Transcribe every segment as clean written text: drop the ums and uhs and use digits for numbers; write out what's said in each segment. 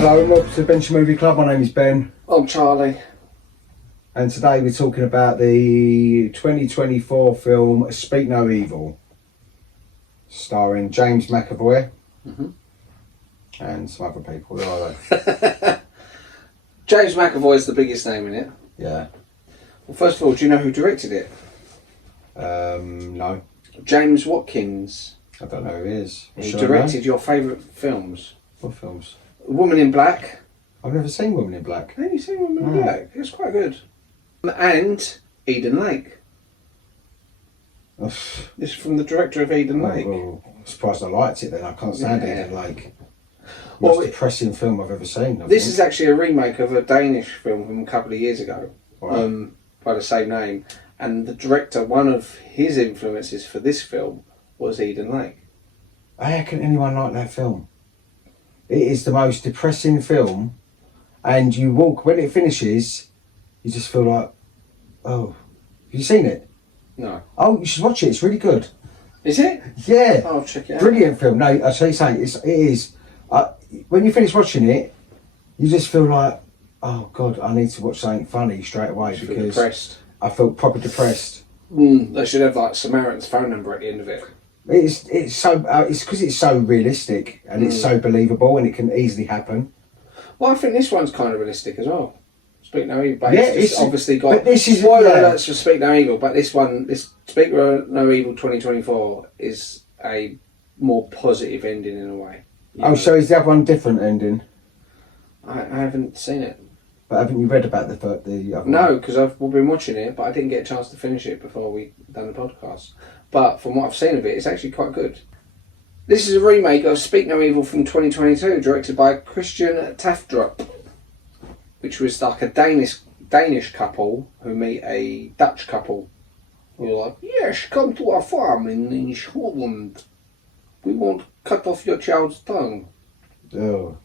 Hello and welcome to the Bench Movie Club. My name is Ben. I'm Charlie. And today we're talking about the 2024 film Speak No Evil, starring James McAvoy and some other people. Who are they? James McAvoy is the biggest name in it. Yeah. Well, first of all, do you know who directed it? No. James Watkins. I don't know who he is. He directed your favourite films. What films? Woman in Black. I've never seen Woman in Black. Have you seen Woman in Black? It's quite good. And Eden Lake. This is from the director of Eden Lake. Well, I'm surprised I liked it then. I can't stand Eden Lake. Well, Most depressing film I've ever seen. This is actually a remake of a Danish film from a couple of years ago, Right. by the same name. And the director, one of his influences for this film was Eden Lake. How can anyone like that film? It is the most depressing film, and you walk, when it finishes, you just feel like, oh, have you seen it? No. Oh, you should watch it, it's really good. Is it? Yeah. I'll check it out. Brilliant film. No, I tell you something, it is. When you finish watching it, you just feel like, oh God, I need to watch something funny straight away You feel because depressed. I felt proper depressed. They should have like Samaritan's phone number at the end of it. It's because it's so realistic and it's so believable and it can easily happen. Well, I think this one's kind of realistic as well. Speak No Evil, but Yeah, it's just obviously got. but this is- spoiler yeah. alerts for Speak No Evil, but this Speak No Evil 2024 is a more positive ending in a way. Oh, so is the other one different ending? I haven't seen it. But haven't you read about the other one? No, because I've been watching it, but I didn't get a chance to finish it before we done the podcast. But from what I've seen of it, it's actually quite good. This is a remake of Speak No Evil from 2022, directed by Christian Tafdrup, which was like a Danish couple who meet a Dutch couple who are like, yes, come to our farm in Scotland. We won't cut off your child's tongue. Oh.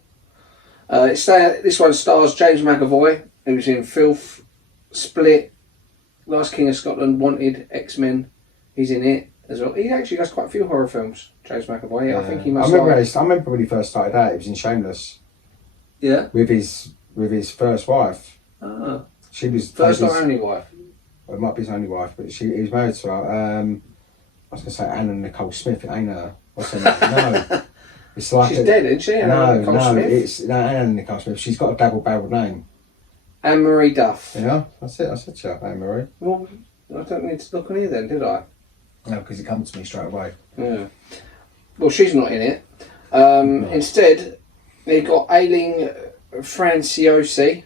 This one stars James McAvoy, who's in Filth, Split, Last King of Scotland, Wanted, X-Men. He's in it as well. He actually does quite a few horror films, James McAvoy. Yeah. I think he must. I remember when he first started out. He was in Shameless. Yeah. With his first wife. Ah. She was First or only wife. Well, it might be his only wife, but he was married to her. I was gonna say Anna Nicole Smith. It ain't her. What's her name? No. It's like She's dead, isn't she? Anna Nicole Smith. She's got a double-barreled name. Anne-Marie Duff. Yeah, that's it. I said to her, Anne-Marie. Well, I don't need to look on here then, did I? No, because it comes to me straight away. Yeah. Well, she's not in it. Instead, they got Aisling Franciosi,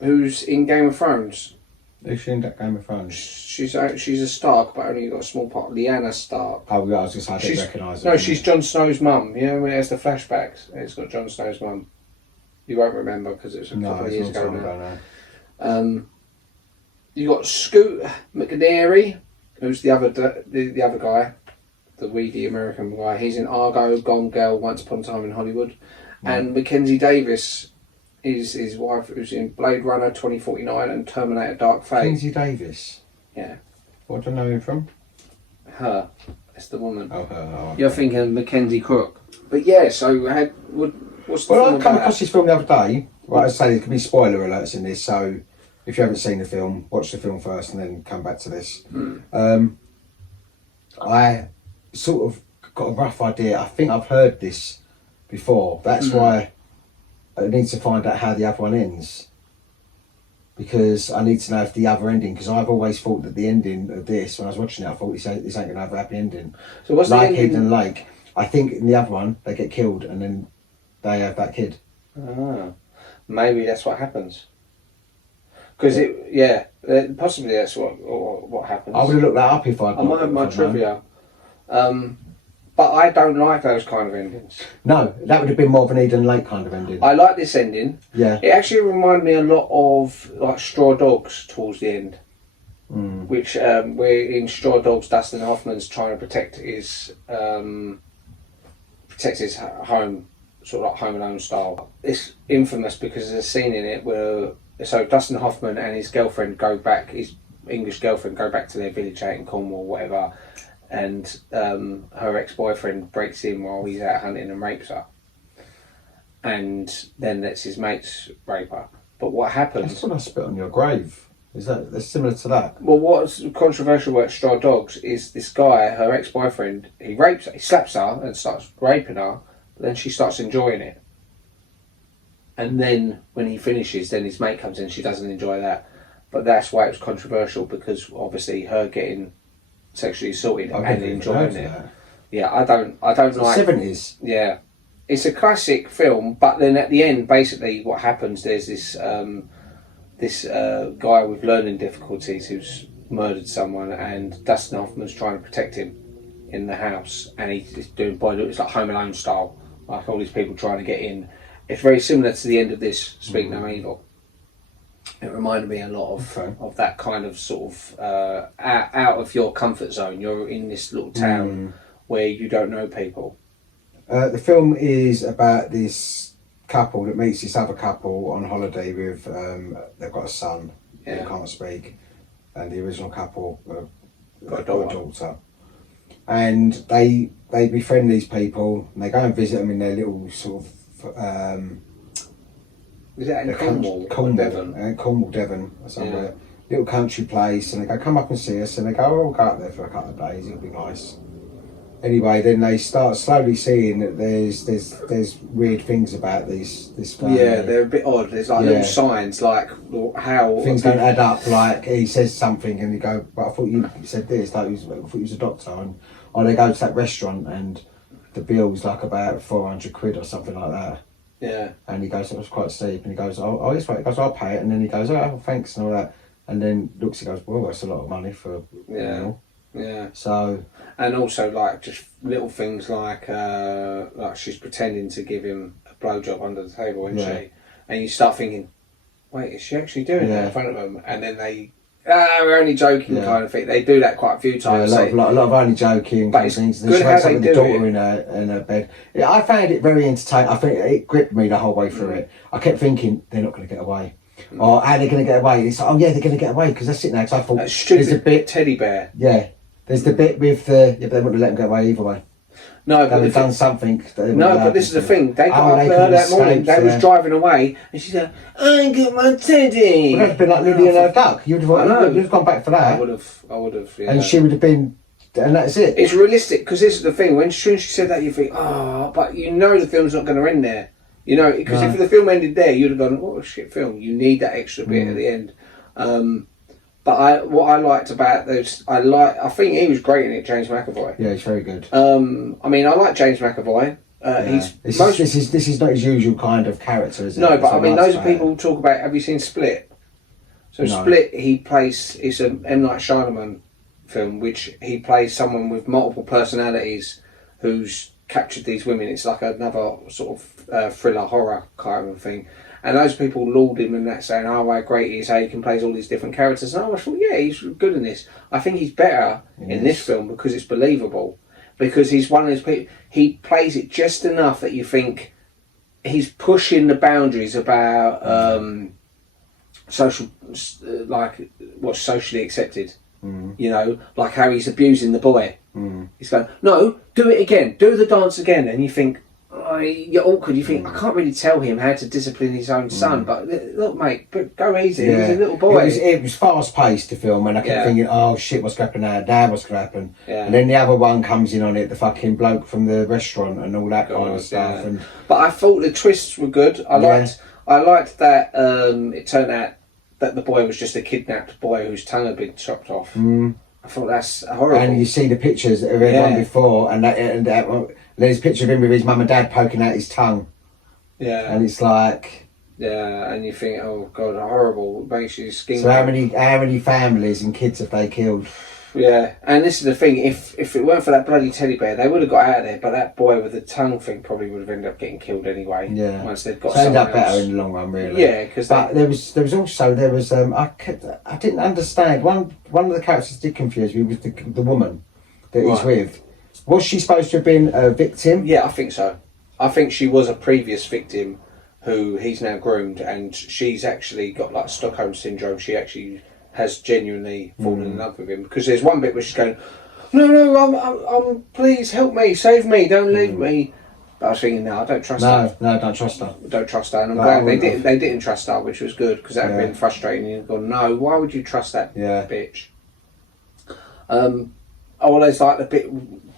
who's in Game of Thrones. Who's she in that Game of Thrones? She's a Stark, but only got a small part. Lyanna Stark. Oh, yeah, I was just I didn't recognise her. No, she's Jon Snow's mum. You know when it has the flashbacks, it's got Jon Snow's mum. You won't remember because it was a couple of years ago now. You got Scoot McNairy, who's the other guy, the weedy American guy. He's in Argo, Gone Girl, Once Upon a Time in Hollywood, and Mackenzie Davis is his wife, who's in Blade Runner 2049 and Terminator Dark Fate. Mackenzie Davis. Yeah. What do I know him from? Her. It's the woman. Oh, her. Oh, okay. You're thinking of Mackenzie Crook. But yeah, so what's the Well, film I come about? across this film the other day. Right, I say there can be spoiler alerts in this, so if you haven't seen the film, watch the film first and then come back to this. I sort of got a rough idea. I think I've heard this before. That's why I need to find out how the other one ends. Because I need to know if the other ending, because I've always thought that the ending of this, when I was watching it, I thought this ain't going to have a happy ending. So what's like the ending? Eden Lake. I think in the other one, they get killed and then they have that kid. Ah, maybe that's what happens. Because possibly that's what happens. I would have looked that up if I'd. I might have my trivia. But I don't like those kind of endings. No, that would have been more of an Eden Lake kind of ending. I like this ending. Yeah. It actually reminded me a lot of like Straw Dogs towards the end. Which where in Straw Dogs, Dustin Hoffman's trying to protect his home, sort of like Home Alone style. It's infamous because there's a scene in it where Dustin Hoffman and his girlfriend his English girlfriend go back to their village out in Cornwall, whatever, and her ex-boyfriend breaks in while he's out hunting and rapes her. and then lets his mates rape her. But what happens? That's when I spit on your grave. That's similar to that? Well, what's controversial about Straw Dogs is this guy, her ex-boyfriend, he rapes her, he slaps her and starts raping her, but then she starts enjoying it. And then when he finishes, then his mate comes in, she doesn't enjoy that. But that's why it was controversial, because obviously her getting sexually assaulted and enjoying it. Yeah, I don't like... 70s. Yeah. It's a classic film, but then at the end, basically what happens, there's this guy with learning difficulties who's murdered someone, and Dustin Hoffman's trying to protect him in the house, and he's doing it's like Home Alone style, like all these people trying to get in. It's very similar to the end of this Speak No Evil. It reminded me a lot of that kind of sort of out of your comfort zone. You're in this little town where you don't know people. The film is about this couple that meets this other couple on holiday with, they've got a son who can't speak, and the original couple got a daughter. And they befriend these people, and they go and visit them in their little sort of... is that in Cornwall, Devon? Cornwall, Devon, or somewhere. Little country place, and they go, come up and see us, and they go, oh, we'll go up there for a couple of days, it'll be nice. Anyway, then they start slowly seeing that there's weird things about this family. Yeah, they're a bit odd. There's like little signs, like how... Things don't add up, like he says something and you go, but I thought you said this, like I thought he was a doctor. And they go to that restaurant and the bill's like about 400 quid or something like that. Yeah. And he goes, it was quite steep. And he goes, oh, this way. He goes, I'll pay it. And then he goes, oh, thanks and all that. And then looks, he goes, well, that's a lot of money for a meal. Yeah. So... And also, like, just little things like she's pretending to give him a blowjob under the table, isn't she? And you start thinking, wait, is she actually doing that in front of them? And then they, we're only joking kind of thing. They do that quite a few times. Yeah, a lot of only joking kind of things. And she wakes up with the daughter in her bed. Yeah, I found it very entertaining. I think it gripped me the whole way through it. I kept thinking, they're not going to get away. Or how they're going to get away. It's like, oh yeah, they're going to get away, because they're sitting there. Because I thought, that stupid there's a bit teddy bear. Yeah. There's the bit with the... Yeah, but they wouldn't let them get away either way. No, but they've done something. No, but this is the thing. They got up there that morning. They was driving away, and she said, "I got my teddy." Well, that'd been like Lily and her duck. You'd have gone back for that. I would have. Yeah. And she would have been, and that's it. It's realistic, because this is the thing. When she said that, you think, but you know the film's not going to end there. You know, because if the film ended there, you'd have gone, "What a shit film." You need that extra bit at the end. But what I liked about those, I think he was great in it, James McAvoy. Yeah, he's very good. I mean, I like James McAvoy. This is not his usual kind of character, is it? No, but I mean, those are people who talk about. Have you seen Split? So no. Split, he plays. It's an M. Night Shyamalan film, which he plays someone with multiple personalities who's captured these women. It's like another sort of thriller horror kind of thing. And those people laud him and that, saying, oh, how great he is, how he can play all these different characters. And I thought, yeah, he's good in this. I think he's better in this film because it's believable. Because he's one of those people, he plays it just enough that you think he's pushing the boundaries about social, like what's socially accepted. You know, like how he's abusing the boy. He's going, no, do it again, do the dance again. And you think, you're awkward. You think, I can't really tell him how to discipline his own son, but look, mate, but go easy. He's a little boy. It was fast paced, the film, and I kept thinking, oh shit, what's going to happen now? Dad, what's going to happen? And then the other one comes in on it, the fucking bloke from the restaurant and all that kind of stuff. And but I thought the twists were good. I liked that. It turned out that the boy was just a kidnapped boy whose tongue had been chopped off. I thought that's horrible. And you see the pictures that have one before, and there's a picture of him with his mum and dad poking out his tongue. Yeah. And it's like... Yeah, and you think, oh God, horrible. It makes you skin. So how many families and kids have they killed? Yeah, and this is the thing, if it weren't for that bloody teddy bear, they would have got out of there, but that boy with the tongue thing probably would have ended up getting killed anyway. Yeah. Once they'd got ended up better in the long run, really. Yeah, because... But there was also, I didn't understand, one of the characters did confuse me was the woman that he's with. Was she supposed to have been a victim? Yeah, I think so. I think she was a previous victim who he's now groomed, and she's actually got like Stockholm syndrome. She actually has genuinely fallen in love with him, because there's one bit where she's going, no, I'm please help me, save me, don't leave me. But I was thinking, no, I don't trust her. No, don't trust her. Don't trust her. And I'm glad they didn't trust her, which was good, because that would have been frustrating. You'd gone, no, why would you trust that bitch? Always like the bit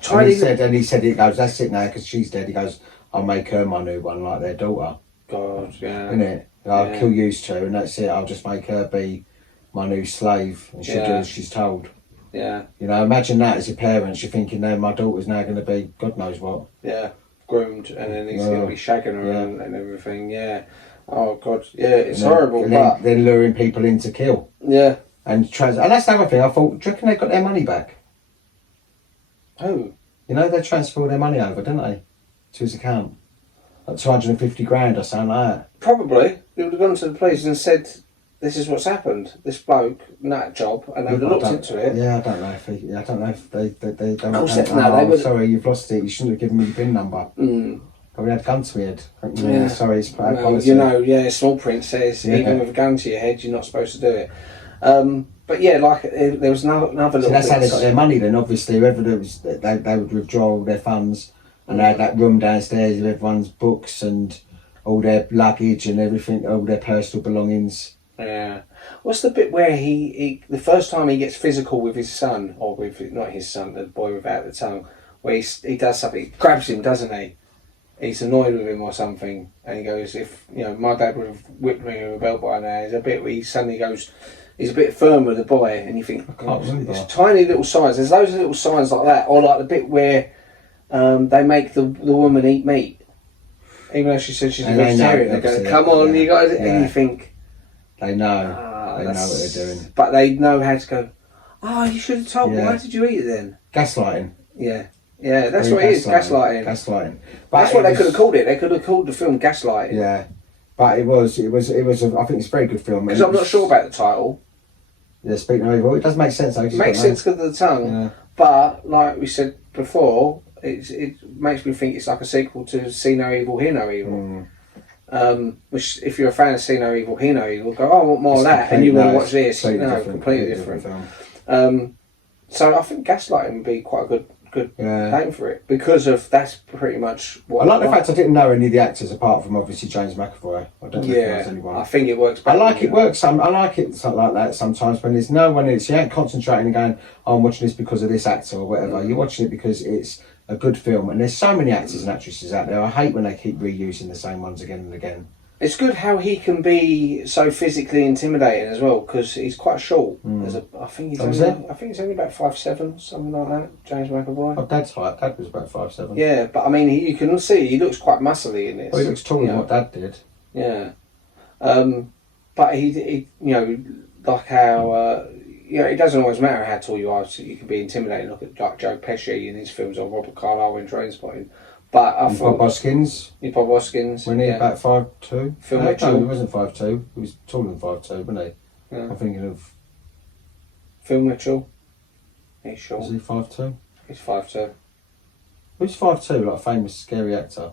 tiny. And he said, he goes, that's it now, because she's dead. He goes, I'll make her my new one, like their daughter. God, yeah. Innit? I'll kill you two, and that's it. I'll just make her be my new slave, and she'll do as she's told. Yeah. You know, imagine that as your parents. You're thinking, no, my daughter's now going to be God knows what. Yeah, groomed, and then he's going to be shagging her and everything. Yeah. Oh God. Yeah, it's horrible. But then luring people in to kill. Yeah. And that's the other thing. I thought, do you reckon they got their money back? Oh. You know, they transferred all their money over, didn't they, to his account? Like 250 grand or something like that. Probably. They would have gone to the police and said, this is what's happened. This bloke, that job, and they would have looked into it. Yeah, I don't know if they don't. Of course, sorry, you've lost it. You shouldn't have given me the PIN number. Probably had a gun to my head. Yeah, sorry, it's bad policy. You know, small print says even with a gun to your head, you're not supposed to do it. But yeah, like there was another little. So that's how they got their money. Then obviously, whoever it was, they would withdraw all their funds, and they had that room downstairs with everyone's books and all their luggage and everything, all their personal belongings. Yeah. What's the bit where he the first time he gets physical with his son, or with not his son, the boy without the tongue, where he does something, he grabs him, doesn't he? He's annoyed with him or something, and he goes, if my dad would have whipped me with a belt by now. There's a bit where he suddenly goes, he's a bit firm with the boy, and you think, I can't remember. It's tiny little signs. There's loads of little signs like that, or like the bit where they make the woman eat meat, even though she said she's a vegetarian. They go, come on, you guys, and you think they know. They know what they're doing. But they know how to go, you should have told me. Why did you eat it then? Gaslighting. Yeah. Yeah, that's what it is, gaslighting. Gaslighting. But that's what they could have called it. They could have called the film Gaslighting. Yeah. But it was I think it's a very good film. Because I'm not sure about the title. Yeah, Speak No Evil. It does make sense though. It makes sense because of the tongue. Yeah. But, like we said before, it makes me think it's like a sequel to See No Evil, Hear No Evil. Which, if you're a fan of See No Evil, Hear No Evil, go, I want more of that, and you want to watch this. Completely different. Film. So I think Gaslighting would be quite a good name for it, because of that's pretty much what I like. The fact I didn't know any of the actors apart from obviously James McAvoy. I don't recognise anyone. I think it works better. I like it something like that sometimes when there's no one in it. So you ain't concentrating and going, I'm watching this because of this actor or whatever. You're watching it because it's a good film, and there's so many actors and actresses out there. I hate when they keep reusing the same ones again and again. It's good how he can be so physically intimidating as well, because he's quite short. I think he's only about 5'7", something like that. James McAvoy. Oh, Dad's height. Dad was about 5'7". Yeah, but I mean, you can see he looks quite muscly in this. Well, he looks taller than what Dad did. Yeah, but he like how it doesn't always matter how tall you are. So you can be intimidating. Look at like Joe Pesci in his films, or Robert Carlyle in Trainspotting. But I thought Bob Hoskins. Bob Hoskins. When he about 5'2". Phil Mitchell. No, he wasn't 5'2". He was taller than 5'2", wasn't he? Yeah. I'm thinking of Phil Mitchell. He's short. Is he 5'2"? He's 5'2". Who's 5'2", like a famous scary actor?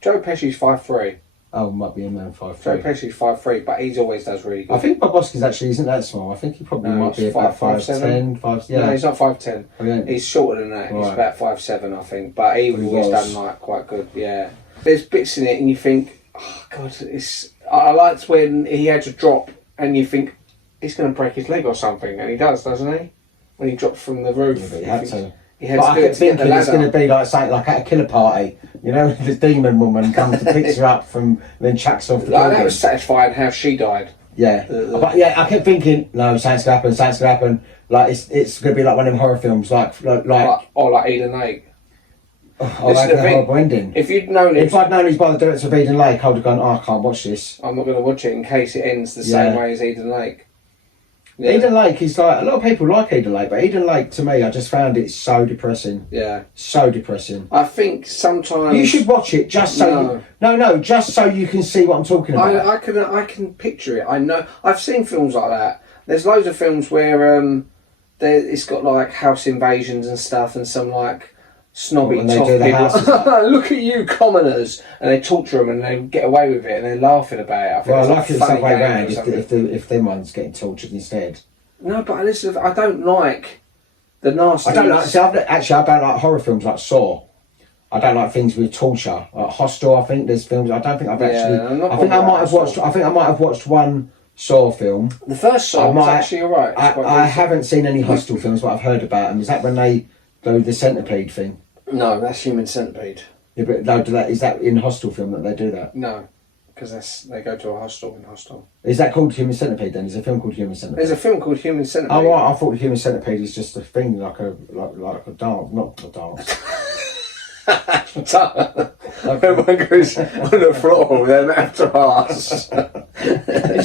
Joe Pesci's 5'3". Oh, might be him then, 5'3". Joe Pesci's 5'3", but he always does really good. I think Bob Hoskins actually isn't that small. I think he probably might be about 5'10". No, he's not 5'10". Oh, yeah. He's shorter than that. Right. He's about 5'7", I think. But he's always done like quite good. Yeah. There's bits in it, and you think, oh God, I liked when he had to drop, and you think he's going to break his leg or something, and he does, doesn't he? When he drops from the roof. Yeah, but he had to. He had to do it to get the ladder. It's going to be like something like at a killer party. You know, the demon woman comes to pick her up from, then chucks off the building. That was satisfying how she died. Yeah. But yeah, I kept thinking, no, something's going to happen. Like, it's going to be like one of them horror films, like Eden Lake. Oh, like a horrible ending. If I'd known he's by the director of Eden Lake, I would have gone, I can't watch this. I'm not going to watch it in case it ends the same way as Eden Lake. Yeah. Eden Lake is like, a lot of people like Eden Lake, but Eden Lake, to me, I just found it so depressing. Yeah. So depressing. I think sometimes... You should watch it just so... just so you can see what I'm talking about. I can picture it. I know. I've seen films like that. There's loads of films where it's got like house invasions and stuff, and some like snobby tough people. Look at you commoners, and they torture them and they get away with it and they're laughing about it. I think I like it some way around if them ones getting tortured instead. No, but listen, I don't like the nasty. I don't like horror films like Saw. I don't like things with torture. Like Hostel, I think there's films. I don't think I've actually. I think I might have watched. I think I might have watched one Saw film. The first Saw was actually alright. I haven't seen any Hostel films, but I've heard about them. Is that when they do the centipede thing? No, that's Human Centipede. Yeah, but no, is that in Hostel film that they do that? No, because they go to a hostel in Hostel. Is that called Human Centipede then? Is a film called Human Centipede? There's a film called Human Centipede. Oh, right. I thought Human Centipede is just a thing, like a dance, not a dance. Everyone goes on the floor with their mouth to arse.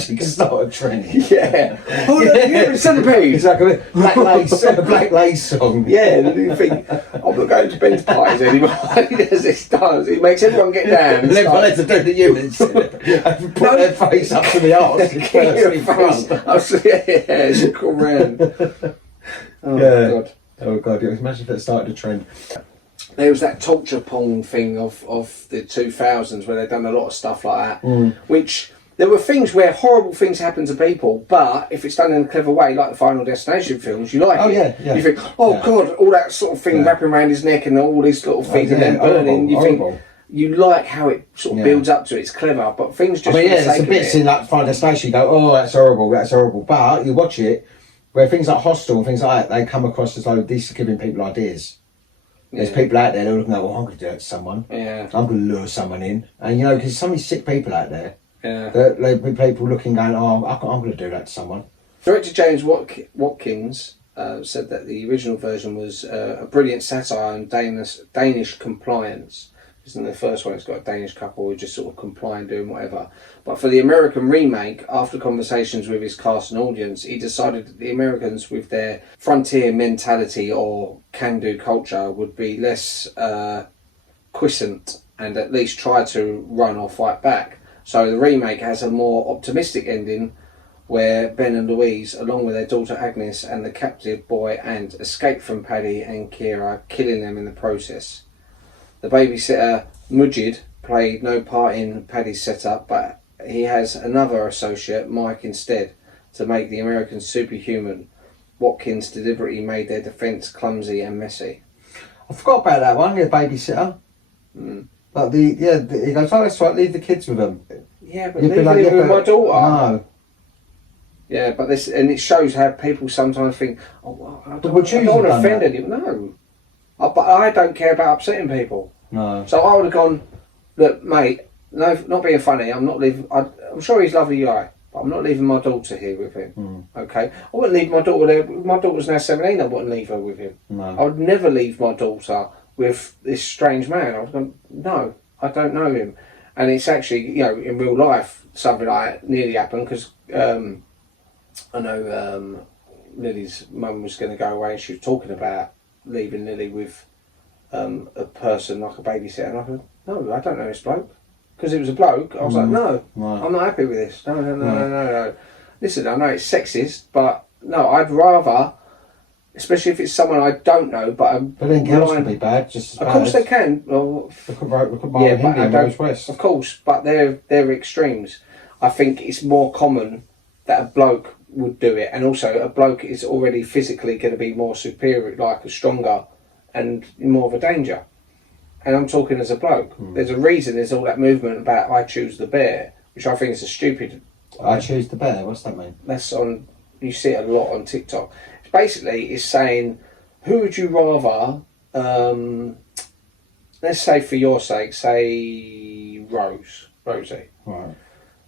She can start a trend. Yeah. Oh, look, Human Centipede. It's like a Black Lace song. Yeah, and you think, I'm not going to Ben's parties anymore. He does this dance. He makes everyone get down. And everyone has to do the Human Centipede. Put their face up to the arse. Yeah, it's come round. Oh, yeah. God. Oh, God. Imagine if it started a trend. There was that torture porn thing of the 2000s where they'd done a lot of stuff like that, which there were things where horrible things happen to people, but if it's done in a clever way, like the Final Destination films, you like it. Yeah. You think, God, all that sort of thing wrapping around his neck and all these little feet and then burning. You think you like how it sort of builds up to it. It's clever, but things just. There's a bits in that Final Destination. You go, oh, that's horrible. But you watch it, where things like Hostel and things like that, they come across as though these are giving people ideas. There's people out there that are looking at, well, I'm going to do that to someone. Yeah. I'm going to lure someone in. And, you know, because there's so many sick people out there. Yeah. That people looking, going, oh, I'm going to do that to someone. Director James Watkins said that the original version was a brilliant satire on Danish compliance. Isn't the first one? It's got a Danish couple who just sort of comply and doing whatever. But for the American remake, after conversations with his cast and audience, he decided that the Americans with their frontier mentality or can-do culture would be less quiescent and at least try to run or fight back. So the remake has a more optimistic ending where Ben and Louise, along with their daughter Agnes and the captive boy Ant, escape from Paddy and Ciara, killing them in the process. The babysitter, Mujid, played no part in Paddy's setup, but he has another associate, Mike, instead, to make the Americans superhuman. Watkins deliberately made their defence clumsy and messy. I forgot about that one, the babysitter. But he goes, oh, that's right, leave the kids with them. Yeah, but leave them with my daughter. No. Yeah, but it shows how people sometimes think, oh, I don't want to offend anyone. No. But I don't care about upsetting people. No. So I would have gone, look, mate, no, not being funny, I'm not leaving. I'm sure he's a lovely guy, but I'm not leaving my daughter here with him. Okay? I wouldn't leave my daughter there. My daughter's now 17, I wouldn't leave her with him. No. I would never leave my daughter with this strange man. I was going, no, I don't know him. And it's actually, you know, in real life, something like that nearly happened because I know Lily's mum was going to go away and she was talking about leaving Lily with a person like a babysitter, and I said, no, I don't know this bloke. Because it was a bloke, I was like, no, I'm not happy with this. No. Listen, I know it's sexist, but no, I'd rather, especially if it's someone I don't know, but then girls can be bad, just as bad. Of course they can. Well, of course, but they're extremes. I think it's more common that a bloke would do it, and also a bloke is already physically going to be more superior, like stronger and more of a danger. And I'm talking as a bloke. There's a reason there's all that movement about I choose the bear, which I think is a stupid. I choose the bear. What's that mean? That's on. You see it a lot on TikTok. It's saying, who would you rather? Let's say for your sake, say Rosie. Right.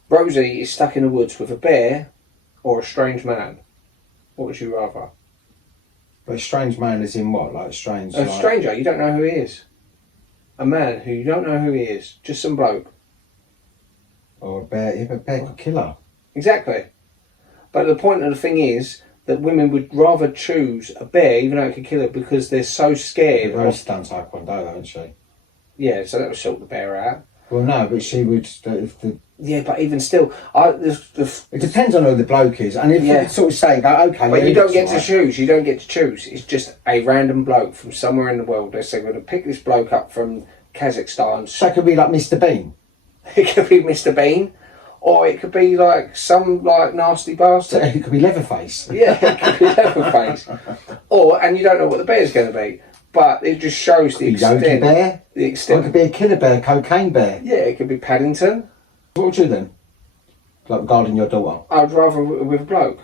Rosie is stuck in the woods with a bear or a strange man. What would you rather? But a strange man is in what? Like strange? A stranger, you don't know who he is. A man who you don't know who he is. Just some bloke. Or a bear. Yeah, but a bear could kill her. Exactly. But the point of the thing is that women would rather choose a bear, even though it could kill her, because they're so scared. Rose's done taekwondo, hasn't she? Yeah, so that would sort the bear out. Well, no, but she would. Yeah, but even still, it depends on who the bloke is, and if you sort of say, okay, but you don't get to choose. You don't get to choose. It's just a random bloke from somewhere in the world. They say we're going to pick this bloke up from Kazakhstan. So it could be like Mr. Bean. It could be Mr. Bean, or it could be like some like nasty bastard. It could be Leatherface. Yeah, it could be Leatherface. And you don't know what the bear's going to be. But it just shows the extent. Yogi Bear? The Or it extent. could be a killer bear, cocaine bear. Yeah, it could be Paddington. What would you then? Like regarding your daughter? I'd rather with a bloke.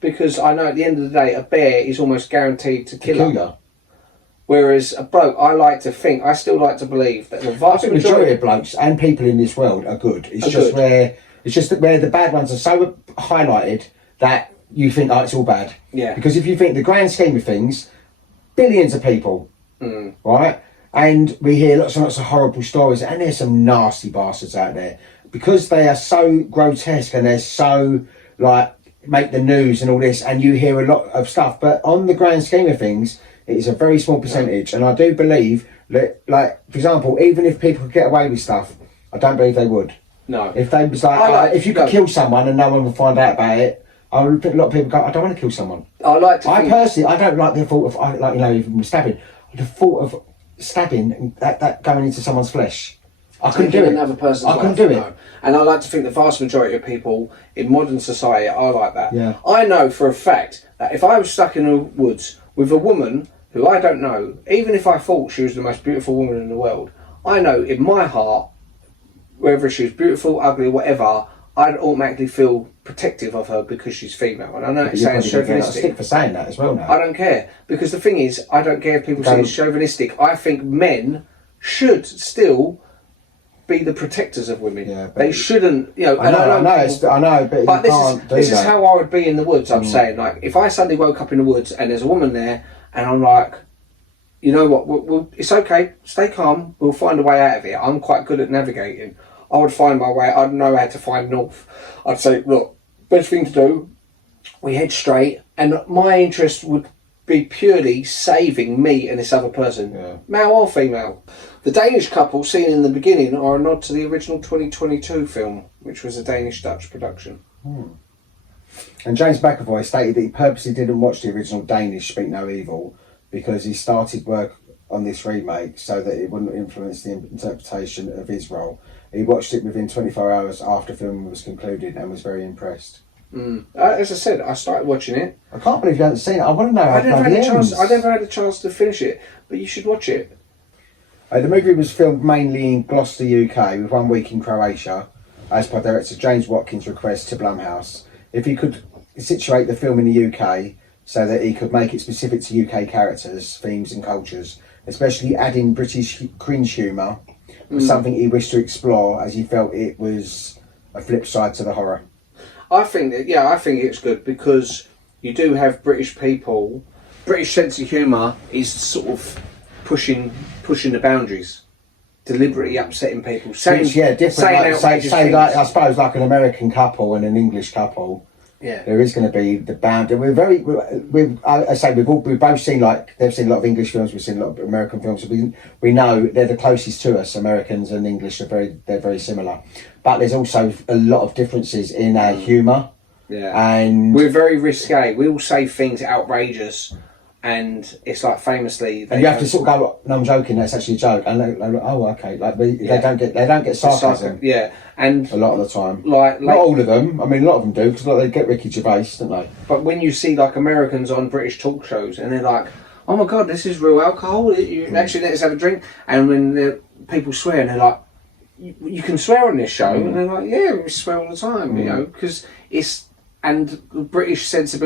Because I know at the end of the day, a bear is almost guaranteed to kill her. you. Whereas a bloke, I still like to believe that the I vast think the majority of blokes and people in this world are good. It's just where the bad ones are so highlighted that you think, oh, it's all bad. Yeah. Because if you think the grand scheme of things, billions of people, right? And we hear lots and lots of horrible stories, and there's some nasty bastards out there because they are so grotesque and they're so like make the news and all this, and you hear a lot of stuff. But on the grand scheme of things, it is a very small percentage, and I do believe that, like for example, even if people could get away with stuff, I don't believe they would. No. If they was like, if you could kill someone and no one would find out about it, I would think a lot of people go, I don't want to kill someone. I personally, I don't like the thought of, even with stabbing, the thought of stabbing and that going into someone's flesh. I couldn't do it. Another person's I couldn't do it. No. And I like to think the vast majority of people in modern society are like that. Yeah. I know for a fact that if I was stuck in the woods with a woman who I don't know, even if I thought she was the most beautiful woman in the world, I know in my heart, whether she was beautiful, ugly, whatever, I'd automatically feel protective of her because she's female. And I know it sounds chauvinistic. Stick for saying that as well now. I don't care. Because the thing is, I don't care if people say it's chauvinistic. I think men should still be the protectors of women. Yeah, they shouldn't, I know, but this is how I would be in the woods. I'm saying, like, if I suddenly woke up in the woods and there's a woman there, and I'm like, you know what? It's okay. Stay calm. We'll find a way out of it. I'm quite good at navigating. I would find my way. I'd know how to find north. I'd say, look, best thing to do, we head straight, and my interest would be purely saving me and this other person, male or female. The Danish couple seen in the beginning are a nod to the original 2022 film, which was a Danish-Dutch production. And James McAvoy stated that he purposely didn't watch the original Danish Speak No Evil because he started work on this remake so that it wouldn't influence the interpretation of his role. He watched it within 24 hours after filming was concluded and was very impressed. As I said, I started watching it. I can't believe you haven't seen it. I want to know how it ends. I never had a chance to finish it, but you should watch it. The movie was filmed mainly in Gloucester, UK, with 1 week in Croatia, as per director James Watkins' request to Blumhouse. If he could situate the film in the UK so that he could make it specific to UK characters, themes and cultures, especially adding British cringe humour, was something he wished to explore as he felt it was a flip side to the horror. I think it's good because you do have British people. British sense of humour is sort of pushing the boundaries, deliberately upsetting people. Different. I suppose like an American couple and an English couple. Yeah, there is going to be the boundary. We've both seen they've seen a lot of English films. We've seen a lot of American films. So we know they're the closest to us. Americans and English they're very similar, but there's also a lot of differences in our humour. Yeah, and we're very risque. We all say things outrageous. And it's like famously, and you have to sort of go, no, I'm joking. That's actually a joke. And they oh, okay. They don't get sarcasm. Yeah, and a lot of the time, like not all of them. I mean, a lot of them do because they get Ricky Gervais, don't they? But when you see like Americans on British talk shows, and they're like, "Oh my God, this is real alcohol. You actually let us have a drink." And when people swear, and they're like, "You can swear on this show," and they're like, "Yeah, we swear all the time," because it's. And the British sense of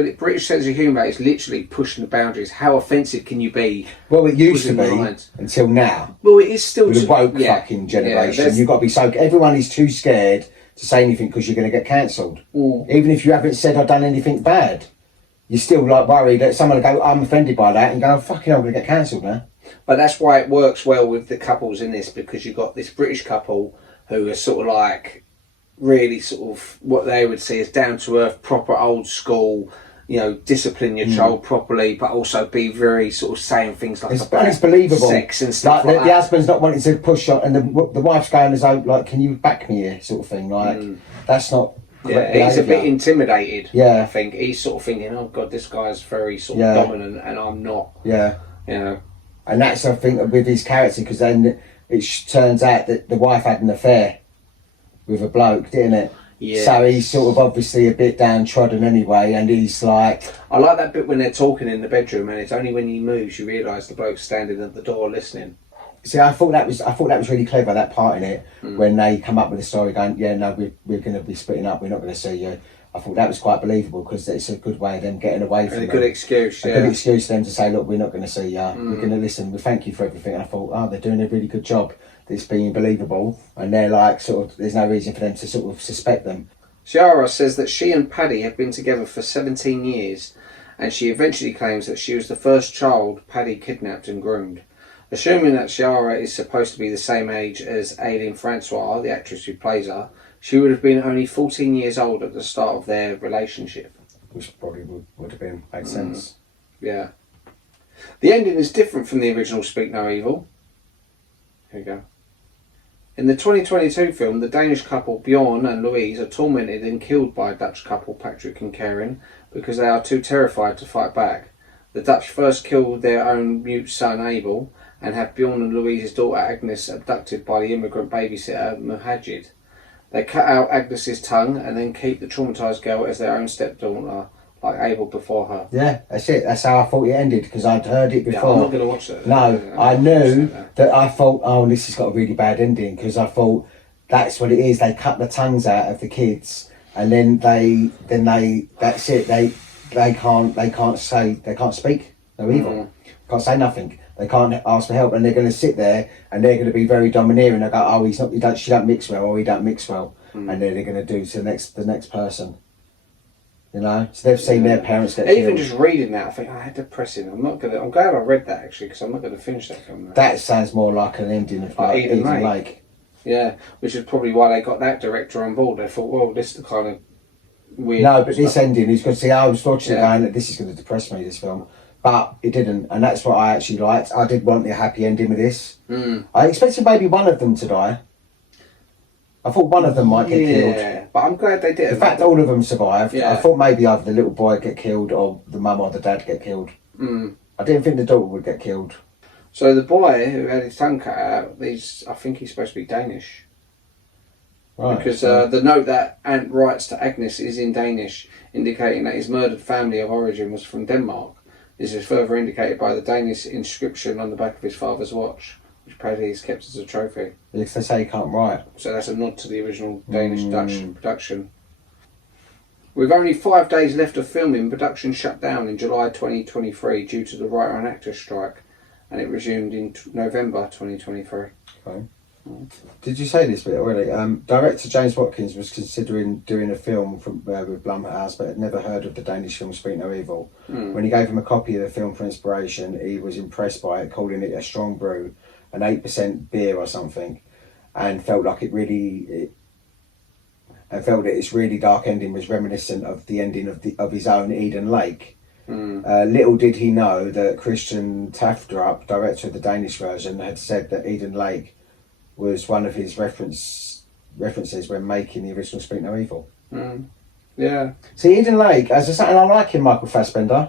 humour is literally pushing the boundaries. How offensive can you be? Well, it used to be until now. Well, it is still with the woke fucking generation. You've got to be so. Everyone is too scared to say anything because you're going to get cancelled. Even if you haven't said or done anything bad, you're still like worried that someone will go, "I'm offended by that," and go, "Oh, fucking hell, I'm going to get cancelled now." But that's why it works well with the couples in this, because you've got this British couple who are sort of like. Really sort of what they would see as down to earth, proper old school, discipline your child properly, but also be very sort of saying things like it's believable. Sex and stuff like the husband's not wanting to push on, and the wife's going as though like, "Can you back me here?" sort of thing. Like that's not. He's a bit intimidated. Yeah, I think he's sort of thinking, "Oh God, this guy's very sort of dominant, and I'm not." Yeah, and that's I think with his character, because then it turns out that the wife had an affair with a bloke, didn't it? Yeah. So he's sort of obviously a bit downtrodden anyway, and he's like... I like that bit when they're talking in the bedroom, and it's only when he moves you realise the bloke's standing at the door listening. See, I thought that was really clever, that part in it, when they come up with the story going, yeah, no, we're going to be splitting up, we're not going to see you. I thought that was quite believable, because it's a good way of them getting away from it. A good excuse, A good excuse for them to say, look, we're not going to see you, we're going to listen, we thank you for everything. And I thought, oh, they're doing a really good job. It's being believable, and they're like, sort of, there's no reason for them to sort of suspect them. Ciara says that she and Paddy have been together for 17 years, and she eventually claims that she was the first child Paddy kidnapped and groomed. Assuming that Ciara is supposed to be the same age as Aisling Franciosi, the actress who plays her, she would have been only 14 years old at the start of their relationship. Which probably would have made sense. Yeah. The ending is different from the original Speak No Evil. Here we go. In the 2022 film, the Danish couple Bjorn and Louise are tormented and killed by Dutch couple Patrick and Karen because they are too terrified to fight back. The Dutch first kill their own mute son Abel and have Bjorn and Louise's daughter Agnes abducted by the immigrant babysitter Muhajid. They cut out Agnes's tongue and then keep the traumatised girl as their own stepdaughter, like Abel before her. Yeah, that's it. That's how I thought it ended, because I'd heard it before. Yeah, I'm not going to watch that. No, I knew that. I thought, oh, this has got a really bad ending, because I thought that's what it is. They cut the tongues out of the kids, and then that's it. They can't speak. No evil. Can't say nothing. They can't ask for help, and they're going to sit there and they're going to be very domineering. They go, oh, she don't mix well, or he don't mix well, and then they're going to do to the next person. You know, so they've seen their parents get Even killed. just reading that, I think, I had depressing. I'm glad I read that actually, because I'm not going to finish that film. That sounds more like an ending of like Eden Lake. Yeah, which is probably why they got that director on board. They thought, well, this is the kind of weird. No, but this ending is going to see. I was watching it going, this is going to depress me, this film, but it didn't, and that's what I actually liked. I did want a happy ending with this. I expected maybe one of them to die. I thought one of them might get killed. Yeah, but I'm glad they did. The fact that all of them survived, Yeah. I thought maybe either the little boy get killed or the mum or the dad get killed. I didn't think the daughter would get killed. So the boy who had his tongue cut out, I think he's supposed to be Danish. Right. Because the note that Ant writes to Agnes is in Danish, indicating that his murdered family of origin was from Denmark. This is further indicated by the Danish inscription on the back of his father's watch, which Paddy has kept as a trophy. Because they say he can't write. So that's a nod to the original Danish-Dutch production. With only 5 days left of filming, production shut down in July 2023 due to the writer and actor strike, and it resumed in November 2023. Okay. Did you say this bit already? Director James Watkins was considering doing a film with Blumhouse, but had never heard of the Danish film Speak No Evil. When he gave him a copy of the film for inspiration, he was impressed by it, calling it a strong brew, an 8% beer or something, and felt like its really dark ending was reminiscent of the ending of his own Eden Lake. Little did he know that Christian Taftrup, director of the Danish version, had said that Eden Lake was one of his references when making the original Speak No Evil. Yeah. See, Eden Lake, as I say, and I like him, Michael Fassbender,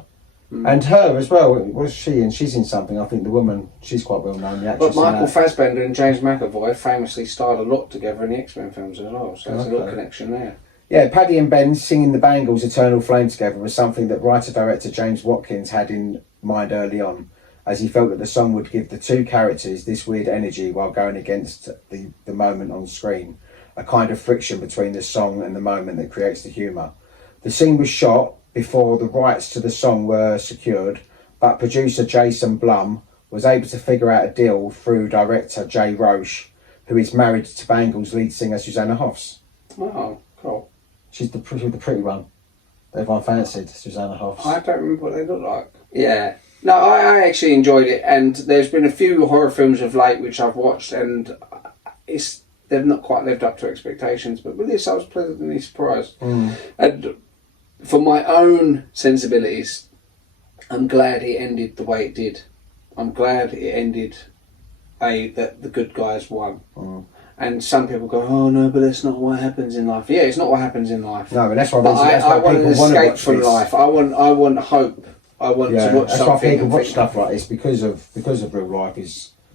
and her as well. Was she? And she's in something. I think the woman, she's quite well known. The actress. But Michael Fassbender and James McAvoy famously starred a lot together in the X-Men films as well, so there's a little connection there. Yeah, Paddy and Ben singing the Bangles' Eternal Flame together was something that writer-director James Watkins had in mind early on, as he felt that the song would give the two characters this weird energy while going against the moment on screen, a kind of friction between the song and the moment that creates the humour. The scene was shot before the rights to the song were secured, but producer Jason Blum was able to figure out a deal through director Jay Roche, who is married to Bangles lead singer Susanna Hoffs. Oh, cool. She's the pretty one. Everyone fancied Susanna Hoffs. I don't remember what they look like. Yeah. No, I actually enjoyed it, and there's been a few horror films of late which I've watched, and they've not quite lived up to expectations, but with this I was pleasantly surprised. And for my own sensibilities, I'm glad it ended the way it did. I'm glad it ended that the good guys won. And some people go, oh no, but that's not what happens in life. Yeah, it's not what happens in life. No, but that's why I want an people want to escape watch from this. life. I want hope. I want to watch that's something. why people watch stuff like this, because of real life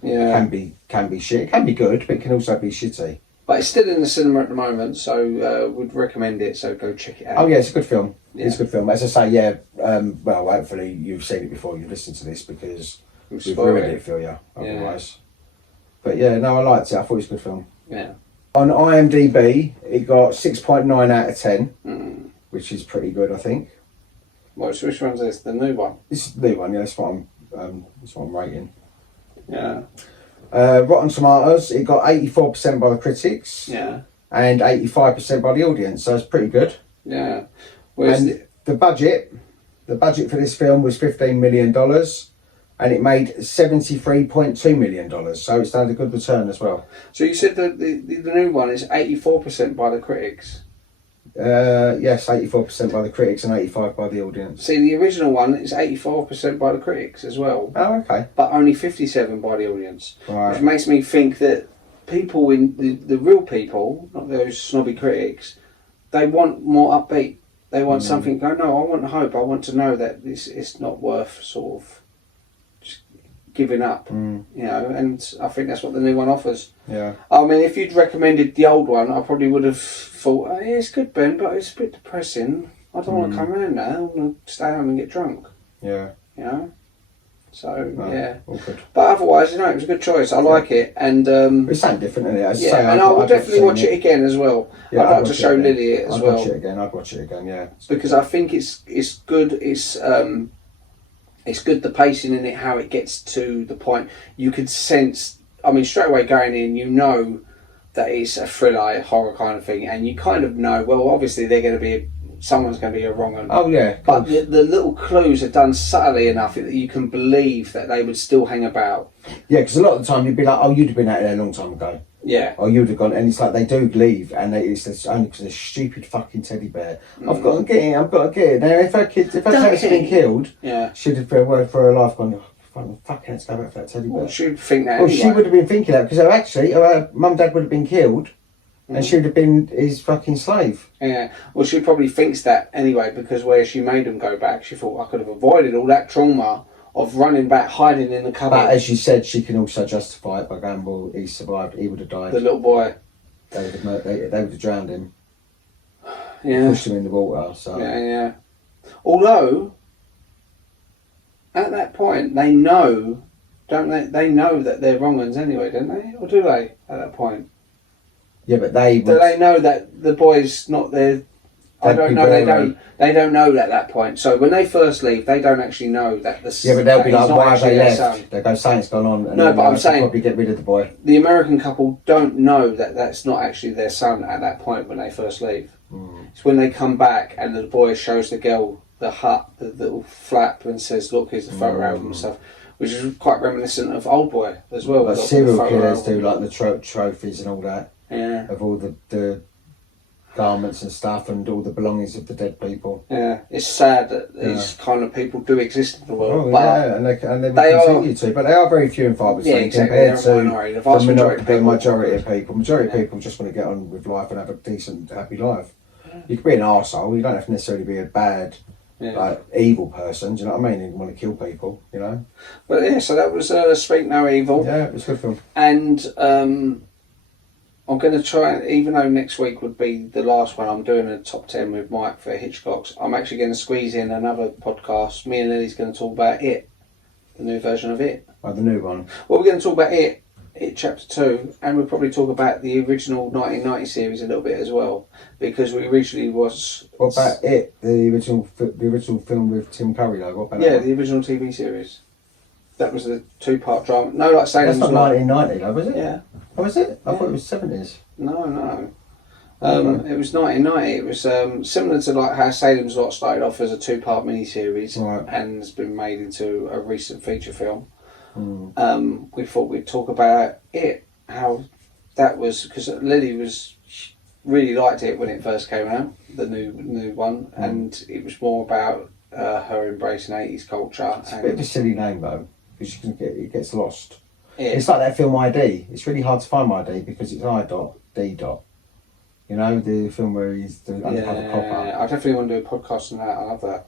can be shit. It can be good, but it can also be shitty. But it's still in the cinema at the moment, so would recommend it. So go check it out. Oh yeah, it's a good film. Yeah. It's a good film. As I say, yeah. Well, hopefully you've seen it before you listened to this because we've ruined it for you otherwise. But yeah, no, I liked it. I thought it was a good film. Yeah. On IMDb, it got 6.9 out of 10, which is pretty good, I think. Which one's this? The new one? This is the new one. Yeah, that's what I'm rating. Yeah. Rotten Tomatoes, it got 84% by the critics. Yeah. And 85% by the audience, so it's pretty good. Yeah. And the budget for this film was $15 million, and it made $73.2 million. So it's done a good return as well. So you said that the new one is 84% by the critics. Yes, 84% by the critics and 85% by the audience. See, the original one is 84% by the critics as well. Oh, okay. But only 57% by the audience. Right. Which makes me think that people in the real people, not those snobby critics, they want more upbeat. They want something. Go, no, I want hope. I want to know that it's not worth sort of just giving up. You know, and I think that's what the new one offers. Yeah. I mean, if you'd recommended the old one, I probably would have thought, oh, yeah, it's good, Ben, but it's a bit depressing. I don't want to come around now. I want to stay home and get drunk. Yeah. You know? So, No, yeah. all good. But otherwise, you know, it was a good choice. I like it. And It's something different, isn't it? As I yeah, say, and I will definitely watch it again as well. Yeah, I'd like to show Lily it as well. I'd watch it again. I'd watch it again. Yeah. Because I think it's good. It's good, the pacing in it, how it gets to the point. You could sense, I mean, straight away going in, you know that it's a thriller, a horror kind of thing, and you kind of know, well, obviously someone's going to be a wrong one. Oh yeah. But the little clues are done subtly enough that you can believe that they would still hang about. Yeah, because a lot of the time you'd be like, oh, you'd have been out there a long time ago. Yeah. Or you'd have gone, and it's like they do leave, and it's only because of this stupid fucking teddy bear. I've got to get it. I've got to get it. Now, if her parents had been killed, she'd have been for her life gone. Fucking let's go back for that teddy bear. Well, she'd think that. Well, anyway. she would have been thinking that because her mum and dad would have been killed, and she would have been his fucking slave. Yeah. Well, she probably thinks that anyway because where she made him go back, she thought I could have avoided all that trauma of running back, hiding in the cupboard. But as you said, she can also justify it by going, well, he survived. He would have died. The little boy. They would have drowned him. Yeah. Pushed him in the water. So. Yeah. Although, at that point, they know, don't they? They know that they're wrong ones anyway, don't they? Or do they? At that point. Yeah, but do they know that the boy's not there? I don't know. They don't know at that point. So when they first leave, they don't actually know that the. Yeah, but they'll be like, why have they left? Son. They go, something's gone on. And no, but I'm saying probably get rid of the boy. The American couple don't know that that's not actually their son at that point when they first leave. It's when they come back and the boy shows the girl the hut, the little flap, and says, "Look, here's the photo album and stuff," which is quite reminiscent of Old Boy as well. But serial killers do like the trophies and all that. Yeah. Of all the garments and stuff and all the belongings of the dead people. Yeah, it's sad that these kind of people do exist in the world. Oh, but yeah, and they continue to, but they are very few and far between compared to the majority of people. Majority of people just want to get on with life and have a decent, happy life. You could be an arsehole, you don't have to necessarily be a bad, evil person, do you know what I mean? You want to kill people, you know? But yeah, so that was Speak No Evil. Yeah, it was a good film. And I'm going to try, even though next week would be the last one, I'm doing a top 10 with Mike for Hitchcock's. I'm actually going to squeeze in another podcast. Me and Lily's going to talk about It, the new version of It. Oh, the new one. Well, we're going to talk about It Chapter 2, and we'll probably talk about the original 1990 series a little bit as well, because we originally was... What about It, the original film with Tim Curry though? What about yeah, that the original TV series. That was the 2-part drama. No, like Salem's Lot. That's not 1990 though, was it? Yeah. Oh, was it? I thought it was 70s. No. It was 1990. It was similar to like how Salem's Lot started off as a 2-part miniseries and has been made into a recent feature film. We thought we'd talk about It, how that was, because Lily really liked it when it first came out, the new one, and it was more about her embracing 80s culture. It's a bit of a silly name though, because it gets lost. Yeah. It's like that film ID. It's really hard to find my ID because it's I.D. You know, the film where he's the undercover copper. I definitely want to do a podcast on that. I love that.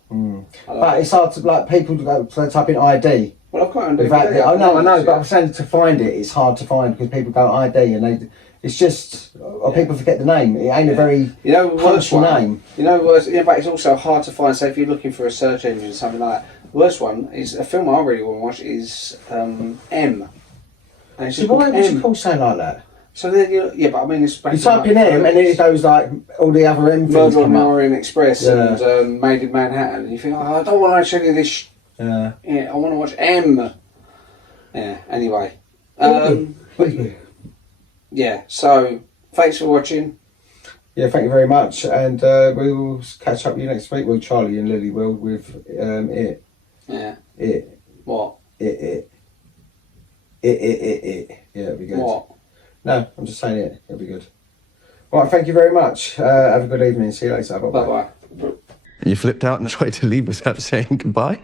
But it's hard to, like, people to go to type in ID. Well, I've got it on DVD. I know, but I'm saying to find it, it's hard to find because people go ID and It's just people forget the name. It ain't a very punchy name. Worst, but it's also hard to find. So if you're looking for a search engine, something like that. The worst one is a film I really want to watch is M. And it's So why would you call something like that? So then but I mean, it's you type in M and then it goes like all the other M things. Murder on the Orient Express and Made in Manhattan. And you think, I don't want to watch any of this. I want to watch M. Yeah. Anyway. Yeah, so thanks for watching. Yeah, thank you very much, and we will catch up with you next week. Well, Charlie and Lily will with it. Yeah. It. What? It. Yeah, it'll be good. What? No, I'm just saying it. It'll be good. Right, thank you very much. Have a good evening. See you later. Bye bye. You flipped out and tried to leave without saying goodbye?